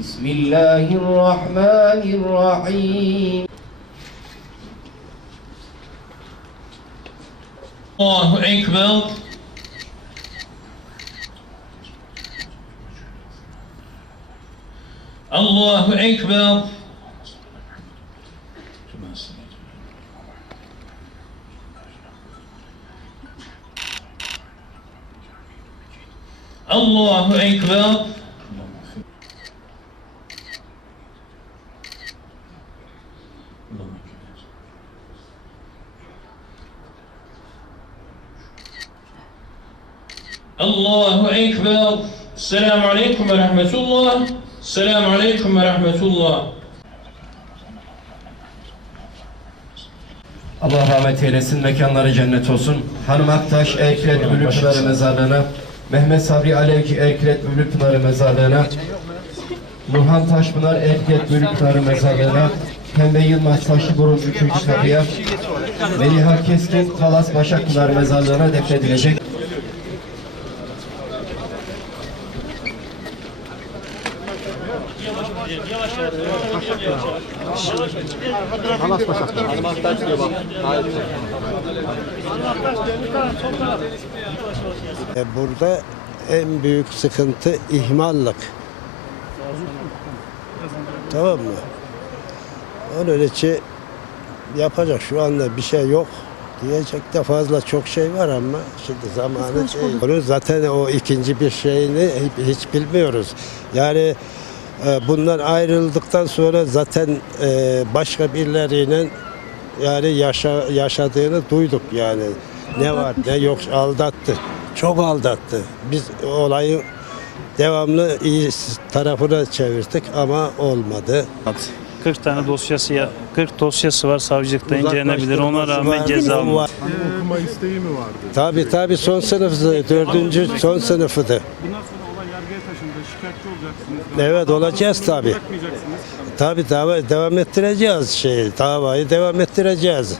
بسم الله الرحمن الرحيم. الله أكبر. الله أكبر. الله أكبر. Allahu Ekber. Selamun Aleyküm ve Rahmetullah. Selamun Aleyküm ve Rahmetullah. Allah rahmet eylesin, mekanları cennet olsun. Hanım Aktaş Erkilet Bülüpınarı Mezarlığı'na, Mehmet Sabri Alevki Erkilet Bülüpınarı Mezarlığı'na, Nurhan Taşpınar Erkilet Bülüpınarı Mezarlığı'na, Pembe Yılmaz Taşlıburun 3. kapıya, Meliha Keskin Talas Başakpınar Mezarlığı'na defnedilecek. E, Burada en büyük sıkıntı ihmallık. Tamam mı? Onun için yapacak şu anda bir şey yok. Diyecek de fazla çok şey var ama şimdi zamanı değil. Onu zaten o ikinci bir şeyini hiç, hiç bilmiyoruz. Yani bundan ayrıldıktan sonra zaten e, başka birileriyle yani yaşa, yaşadığını duyduk yani. Ne var ne yok aldattı. Çok aldattı. Biz olayı devamlı iyi tarafına çevirdik ama olmadı. 40 tane dosyası ya 40 dosyası var savcılıkta incelenebilir. Ona rağmen ceza var. okuma isteği mi vardı? Tabii tabii son sınıfı, dördüncü son sınıfıdı. Bundan sonra olay yargıya taşındı. Şikayetçi olacaksınız. Evet olacağız tabii. Bırakmayacaksınız. Tabii dava, devam ettireceğiz şey, davayı devam ettireceğiz.